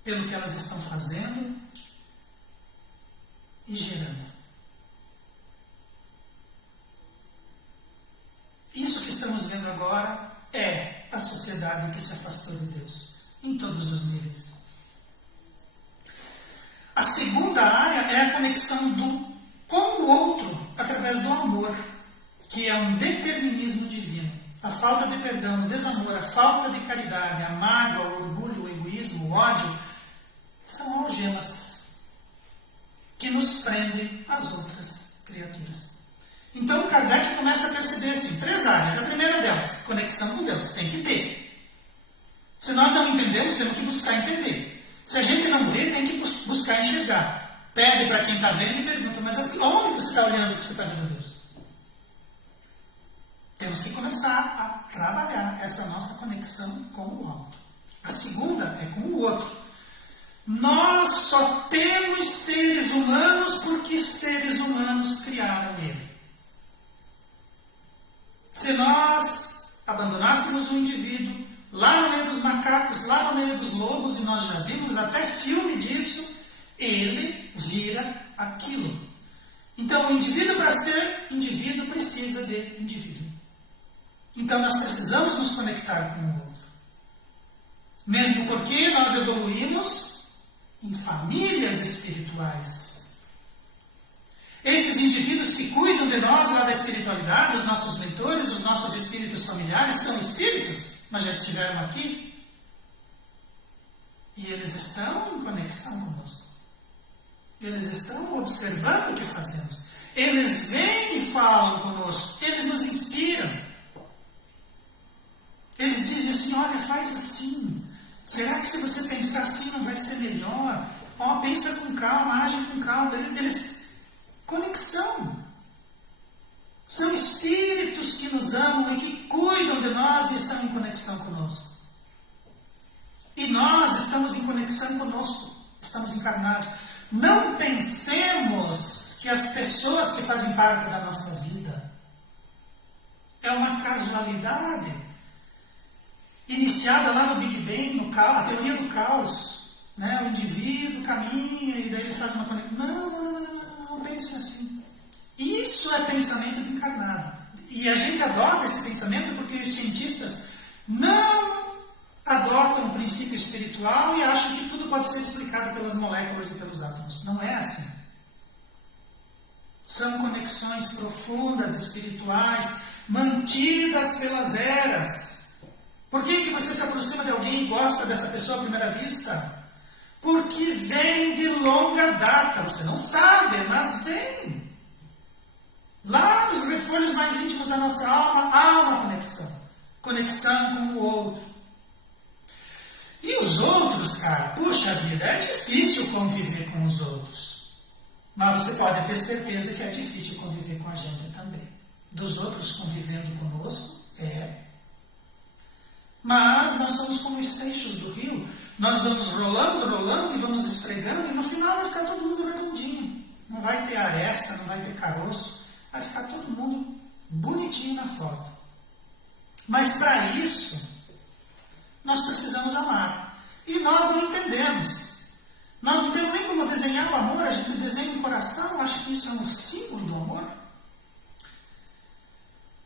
pelo que elas estão fazendo e gerando. Isso que estamos vendo agora é a sociedade que se afastou de Deus, em todos os níveis. A segunda área é a conexão com o outro através do amor, que é um determinismo divino. A falta de perdão, o desamor, a falta de caridade, a mágoa, o orgulho, o egoísmo, o ódio, são algemas. que nos prende às outras criaturas. Então Kardec começa a perceber assim, 3 áreas. A primeira delas, conexão com Deus, tem que ter. Se nós não entendemos, temos que buscar entender. Se a gente não vê, tem que buscar enxergar. Pede para quem está vendo e pergunta, mas onde você está olhando que você está vendo Deus? Temos que começar a trabalhar essa nossa conexão com o alto. A segunda é com o outro. Nós só temos seres humanos porque seres humanos criaram ele. Se nós abandonássemos o indivíduo lá no meio dos macacos, lá no meio dos lobos, e nós já vimos até filme disso, ele vira aquilo. Então o indivíduo, para ser indivíduo, precisa de indivíduo. Então nós precisamos nos conectar com o outro. Mesmo porque nós evoluímos em famílias espirituais. Esses indivíduos que cuidam de nós lá da espiritualidade, os nossos mentores, os nossos espíritos familiares, são espíritos, mas já estiveram aqui. E eles estão em conexão conosco. Eles estão observando o que fazemos. Eles vêm e falam conosco. Eles nos inspiram. Eles dizem assim, olha, faz assim. Será que se você pensar assim não vai ser melhor? Pensa com calma, age com calma. Conexão. São espíritos que nos amam e que cuidam de nós e estão em conexão conosco. E nós estamos em conexão conosco. Estamos encarnados. Não pensemos que as pessoas que fazem parte da nossa vida é uma casualidade iniciada lá no Big Bang, a teoria do caos, né? O indivíduo caminha e daí ele faz uma conexão. Não pense assim. Isso é pensamento de encarnado. E a gente adota esse pensamento porque os cientistas não adotam o princípio espiritual e acham que tudo pode ser explicado pelas moléculas e pelos átomos. Não é assim. São conexões profundas, espirituais, mantidas pelas eras. Por que você se aproxima de alguém e gosta dessa pessoa à primeira vista? Porque vem de longa data. Você não sabe, mas vem. Lá nos refolhos mais íntimos da nossa alma há uma conexão. Conexão com o outro. E os outros, cara, puxa vida, é difícil conviver com os outros. Mas você pode ter certeza que é difícil conviver com a gente também. Dos outros convivendo conosco, Mas nós somos como os seixos do rio. Nós vamos rolando e vamos esfregando e no final vai ficar todo mundo redondinho. Não vai ter aresta, não vai ter caroço. Vai ficar todo mundo bonitinho na foto. Mas para isso, nós precisamos amar. E nós não entendemos. Nós não temos nem como desenhar o amor. A gente desenha um coração, acha que isso é um símbolo do amor.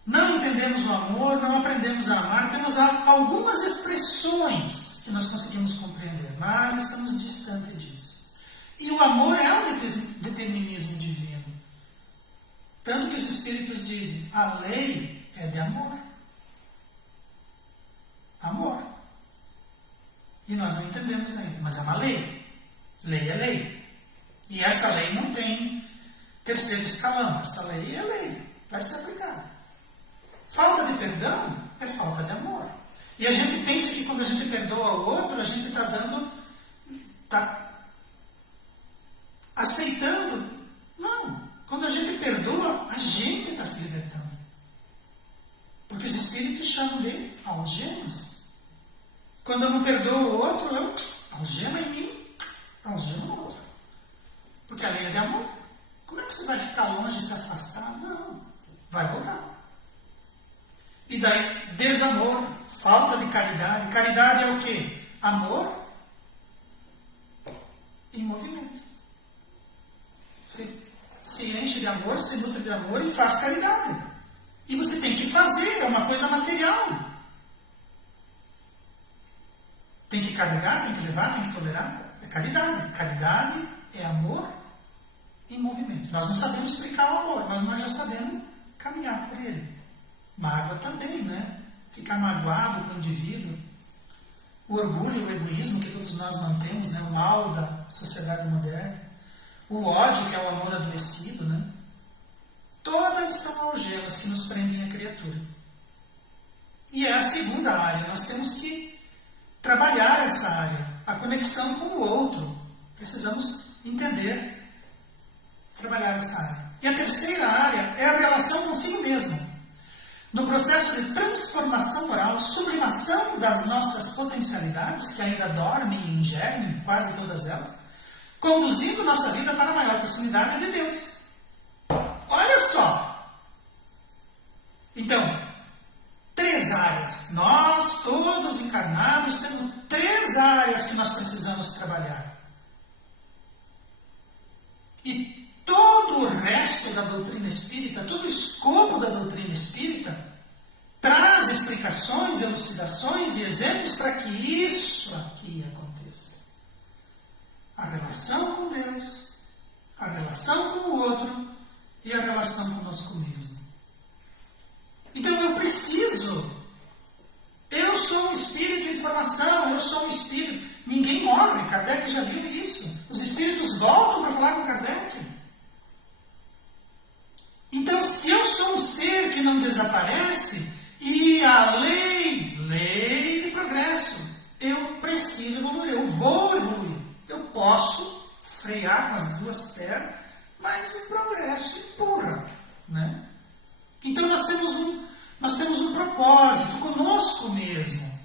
Não entendemos o amor, não aprendemos a amar. Temos algumas expressões que nós conseguimos compreender, mas estamos distante disso. E o amor é um determinismo divino. Tanto que os Espíritos dizem, a lei é de amor. Amor. E nós não entendemos ainda, mas é uma lei. Lei é lei. E essa lei não tem terceiro escalão. Essa lei é lei. Vai ser aplicada. Falta de perdão é falta de amor. E a gente pensa que quando a gente perdoa o outro, a gente está aceitando. Não. Quando a gente perdoa, a gente está se libertando. Porque os espíritos chamam de algemas. Quando eu não perdoo o outro, eu algema em mim, algema no outro. Porque a lei é de amor. Como é que você vai ficar longe e se afastar? Não. Vai voltar. E daí, desamor, falta de caridade. Caridade é o quê? Amor em movimento. Você se enche de amor, se nutre de amor e faz caridade. E você tem que fazer, é uma coisa material. Tem que carregar, tem que levar, tem que tolerar. É caridade. Caridade é amor em movimento. Nós não sabemos explicar o amor, mas nós já sabemos caminhar por ele. Mágoa também, né? Ficar magoado com o indivíduo. O orgulho e o egoísmo que todos nós mantemos, né? O mal da sociedade moderna. o ódio, que é o amor adoecido, né? Todas são algemas que nos prendem à criatura. E é a segunda área. Nós temos que trabalhar essa área, a conexão com o outro. Precisamos entender, trabalhar essa área. E a terceira área é a relação consigo mesmo. No processo de transformação moral, sublimação das nossas potencialidades, que ainda dormem em germe, quase todas elas, conduzindo nossa vida para a maior proximidade de Deus. Olha só! Então, 3 áreas. Nós, todos encarnados, temos 3 áreas que nós precisamos trabalhar. E todo o resto da doutrina espírita, todo o escopo da doutrina espírita, traz explicações, elucidações e exemplos para que isso aqui aconteça. A relação com Deus, a relação com o outro e a relação conosco mesmo. Então eu sou um espírito em formação, eu sou um espírito. Ninguém morre, Kardec já viu isso. Os espíritos voltam para falar com Kardec. Então, se eu sou um ser que não desaparece, e a lei de progresso, eu preciso evoluir, eu vou evoluir. Eu posso frear com as 2 pernas, mas o progresso empurra, né? Então nós temos um propósito conosco mesmo.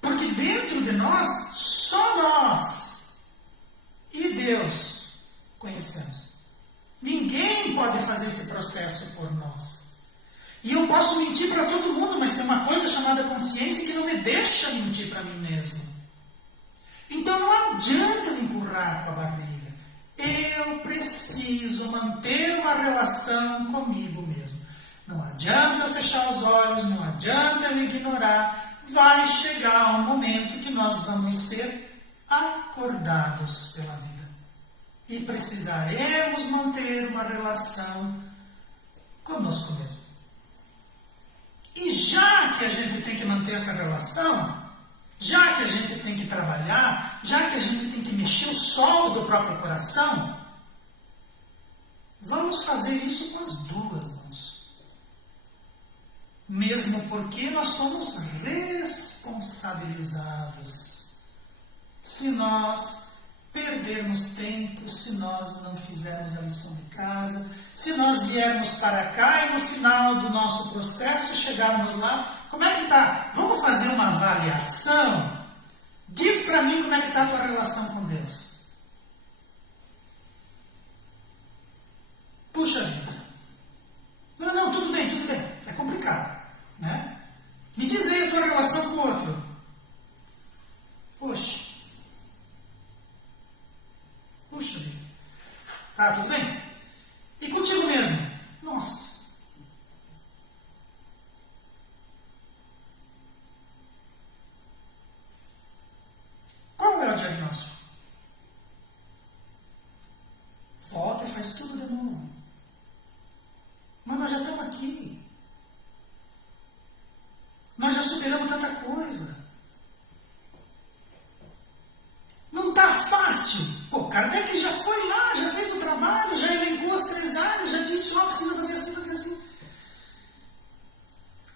Porque dentro de nós, só nós e Deus conhecemos. Ninguém pode fazer esse processo por nós. E eu posso mentir para todo mundo, mas tem uma coisa chamada consciência que não me deixa mentir para mim mesmo. Então não adianta me empurrar com a barriga. Eu preciso manter uma relação comigo mesmo. Não adianta eu fechar os olhos, não adianta eu ignorar. Vai chegar um momento que nós vamos ser acordados pela vida. E precisaremos manter uma relação conosco mesmo. E já que a gente tem que manter essa relação, já que a gente tem que trabalhar, já que a gente tem que mexer o solo do próprio coração, vamos fazer isso com as 2 mãos. Mesmo porque nós somos responsabilizados. Se nós perdermos tempo, se nós não fizermos a lição de casa, se nós viermos para cá e no final do nosso processo chegarmos lá, como é que está? Vamos fazer uma avaliação? Diz para mim como é que está a tua relação com Deus. Puxa vida. Não, tudo bem. É complicado, né? Me diz aí a tua relação com o outro. Puxa vida. Tá, tudo bem? E contigo mesmo? Nossa. Qual é o diagnóstico? Volta e faz tudo de novo. Mas nós já estamos aqui. Nós já superamos tanta coisa. Não está fácil. Pô, Kardec já foi lá, já fez o trabalho, já elencou as 3 áreas, já disse, precisa fazer assim.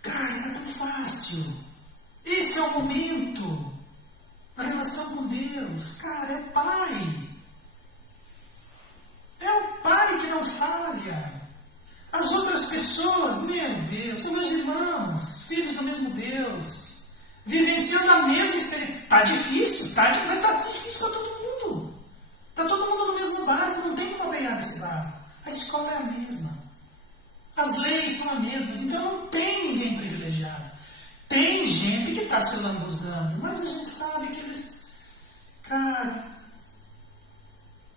Cara, não é tão fácil. Esse é o momento. A relação com Deus. Cara, é Pai. É o Pai que não falha. As outras pessoas, meu Deus, são meus irmãos, filhos do mesmo Deus, vivenciando a mesma experiência. Está difícil, mas está difícil para todo mundo. Está todo mundo no mesmo barco, não tem como ganhar nesse barco. A escola é a mesma. As leis são as mesmas, então não tem ninguém privilegiado. Tem gente que está se lambuzando, mas a gente sabe que eles, cara,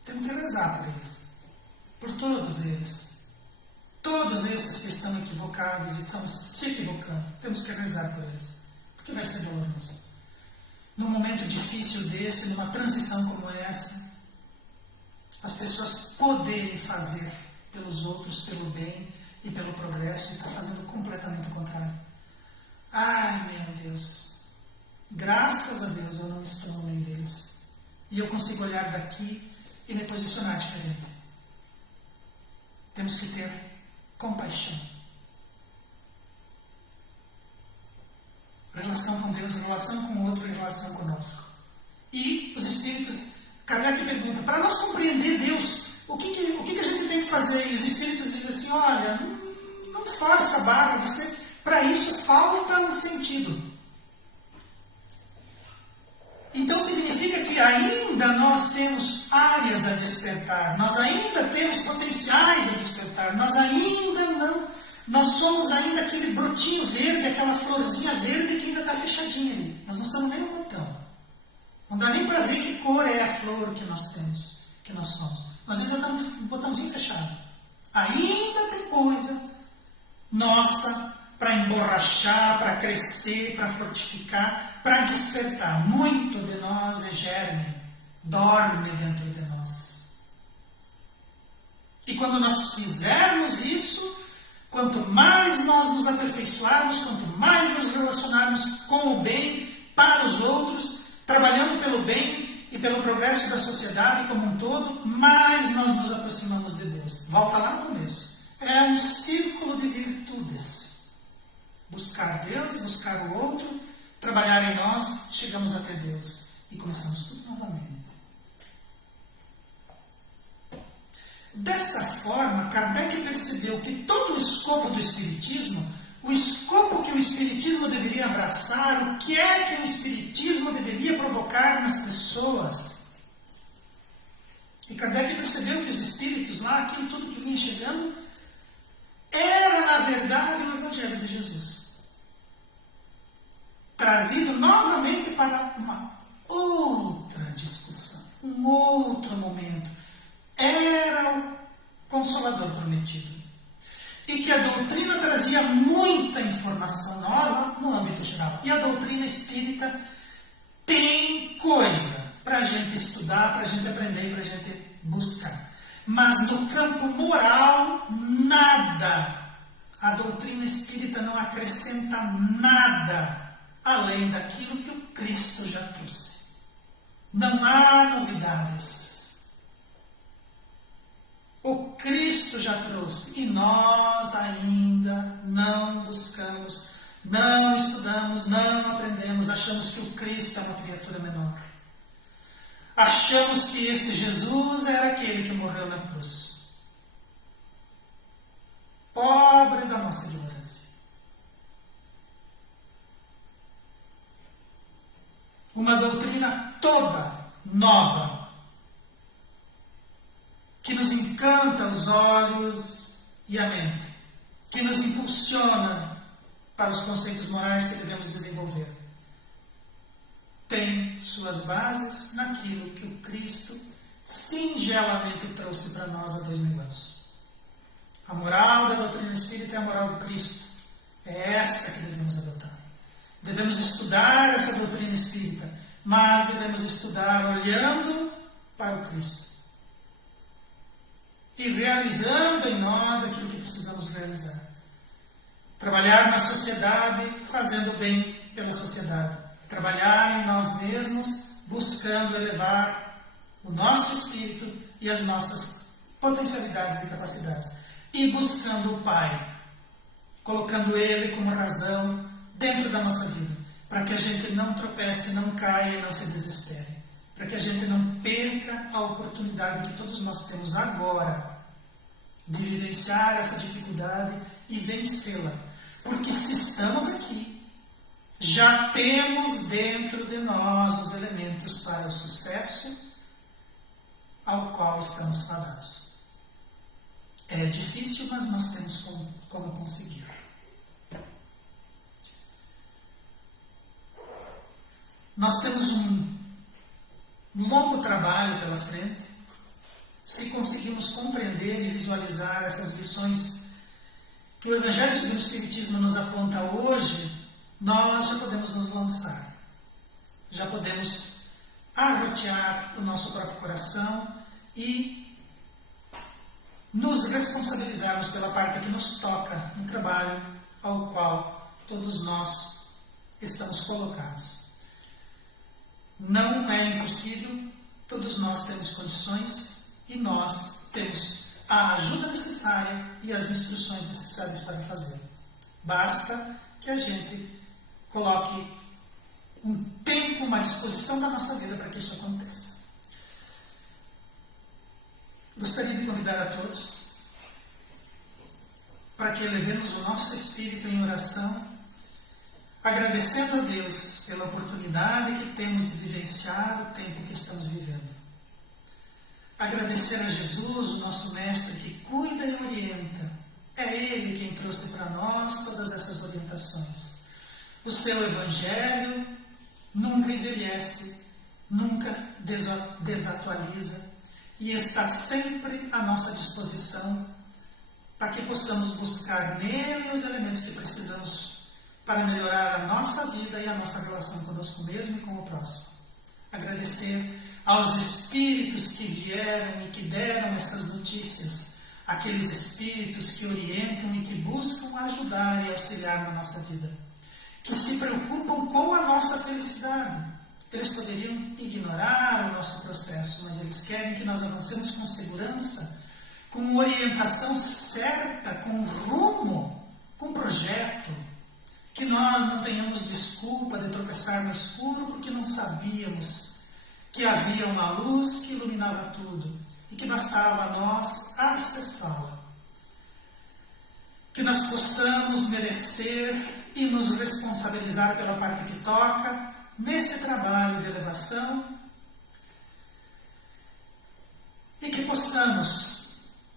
temos que rezar por eles. Por todos eles. Todos esses que estão equivocados e estão se equivocando, temos que rezar por eles. Porque vai ser doloroso. Num momento difícil desse, numa transição como essa, as pessoas poderem fazer pelos outros, pelo bem e pelo progresso, e está fazendo completamente o contrário. Ai, meu Deus. Graças a Deus eu não estou no meio deles. E eu consigo olhar daqui e me posicionar diferente. Temos que ter compaixão. Relação com Deus, relação com o outro e relação conosco. E os Espíritos, Kardec pergunta, para nós compreender Deus, o que a gente tem que fazer? E os Espíritos dizem assim, olha, não força a barra, para isso falta um sentido. Então significa que ainda nós temos áreas a despertar, nós ainda temos potenciais a despertar, nós somos ainda aquele brotinho verde, aquela florzinha verde que ainda está fechadinha ali. Nós não somos nem um botão. Não dá nem para ver que cor é a flor que nós temos, que nós somos. Nós ainda estamos um botãozinho fechado. Ainda tem coisa nossa para emborrachar, para crescer, para fortificar, para despertar. Muito de nós é germe, dorme dentro de nós. E quando nós fizermos isso, quanto mais nós nos aperfeiçoarmos, quanto mais nos relacionarmos com o bem, para os outros, trabalhando pelo bem e pelo progresso da sociedade como um todo, mais nós nos aproximamos de Deus. Volta lá no começo. É um círculo de virtudes. Buscar Deus, buscar o outro, trabalhar em nós, chegamos até Deus e começamos tudo novamente. Dessa forma, Kardec percebeu que todo o escopo do Espiritismo, o escopo que o Espiritismo deveria abraçar, o que é que o Espiritismo deveria provocar nas pessoas. E Kardec percebeu que os Espíritos lá, aquilo tudo que vinha chegando, era na verdade o Evangelho de Jesus. Trazido novamente para uma outra discussão, um outro momento. Era o Consolador prometido. E que a doutrina trazia muita informação nova no âmbito geral. E a doutrina espírita tem coisa para a gente estudar, para a gente aprender, para a gente buscar. Mas no campo moral, nada. A doutrina espírita não acrescenta nada além daquilo que o Cristo já trouxe. Não há novidades. O Cristo já trouxe e nós ainda não buscamos, não estudamos, não aprendemos, achamos que o Cristo é uma criatura menor. Achamos que esse Jesus era aquele que morreu na cruz. Pobre da nossa ignorância. Uma doutrina toda nova, que nos encanta os olhos e a mente, que nos impulsiona para os conceitos morais que devemos desenvolver. Tem suas bases naquilo que o Cristo singelamente trouxe para nós há 2000 anos. A moral da doutrina espírita é a moral do Cristo. É essa que devemos adotar. Devemos estudar essa doutrina espírita, mas devemos estudar olhando para o Cristo. E realizando em nós aquilo que precisamos realizar. Trabalhar na sociedade, fazendo bem pela sociedade. Trabalhar em nós mesmos, buscando elevar o nosso espírito e as nossas potencialidades e capacidades. E buscando o Pai, colocando Ele como razão dentro da nossa vida, para que a gente não tropece, não caia e não se desespere. Para que a gente não perca a oportunidade que todos nós temos agora de vivenciar essa dificuldade e vencê-la. Porque se estamos aqui, já temos dentro de nós os elementos para o sucesso ao qual estamos fadados. É difícil, mas nós temos como conseguir. Nós temos um longo trabalho pela frente, se conseguimos compreender e visualizar essas lições que o Evangelho segundo o Espiritismo nos aponta hoje, nós já podemos nos lançar. Já podemos arrotear o nosso próprio coração e nos responsabilizarmos pela parte que nos toca no trabalho ao qual todos nós estamos colocados. Não é impossível, Todos nós temos condições e nós temos a ajuda necessária e as instruções necessárias para fazê-lo. Basta que a gente coloque um tempo, uma disposição da nossa vida para que isso aconteça. Gostaria de convidar a todos para que elevemos o nosso espírito em oração, agradecendo a Deus pela oportunidade que temos de vivenciar o tempo que estamos vivendo. Agradecer a Jesus, o nosso Mestre, que cuida e orienta. É Ele quem trouxe para nós todas essas orientações. O seu Evangelho nunca envelhece, nunca desatualiza e está sempre à nossa disposição para que possamos buscar nele os elementos que precisamos para melhorar a nossa vida e a nossa relação conosco mesmo e com o próximo. Agradecer aos espíritos que vieram e que deram essas notícias, aqueles espíritos que orientam e que buscam ajudar e auxiliar na nossa vida, que se preocupam com a nossa felicidade. Eles poderiam ignorar o nosso processo, mas eles querem que nós avancemos com segurança, com orientação certa, com rumo, com projeto, que nós não tenhamos desculpa de tropeçar no escuro porque não sabíamos que havia uma luz que iluminava tudo e que bastava a nós acessá-la. Que nós possamos merecer e nos responsabilizar pela parte que toca nesse trabalho de elevação e que possamos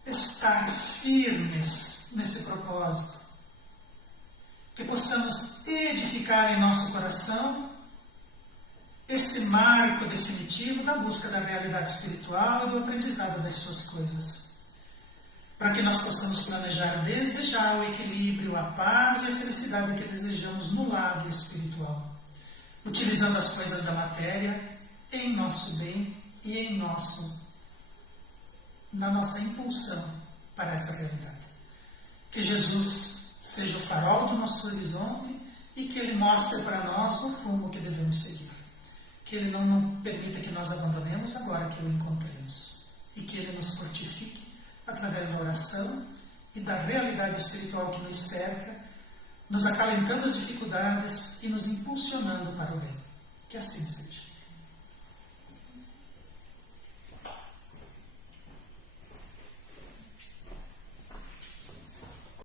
estar firmes nesse propósito, que possamos edificar em nosso coração esse marco definitivo da busca da realidade espiritual e do aprendizado das suas coisas, para que nós possamos planejar desde já o equilíbrio, a paz e a felicidade que desejamos no lado espiritual, utilizando as coisas da matéria em nosso bem e na nossa impulsão para essa realidade. Que Jesus seja o farol do nosso horizonte e que Ele mostre para nós o rumo que devemos seguir. Que Ele não permita que nós abandonemos agora que o encontremos. E que Ele nos fortifique através da oração e da realidade espiritual que nos cerca, nos acalentando as dificuldades e nos impulsionando para o bem. Que assim seja.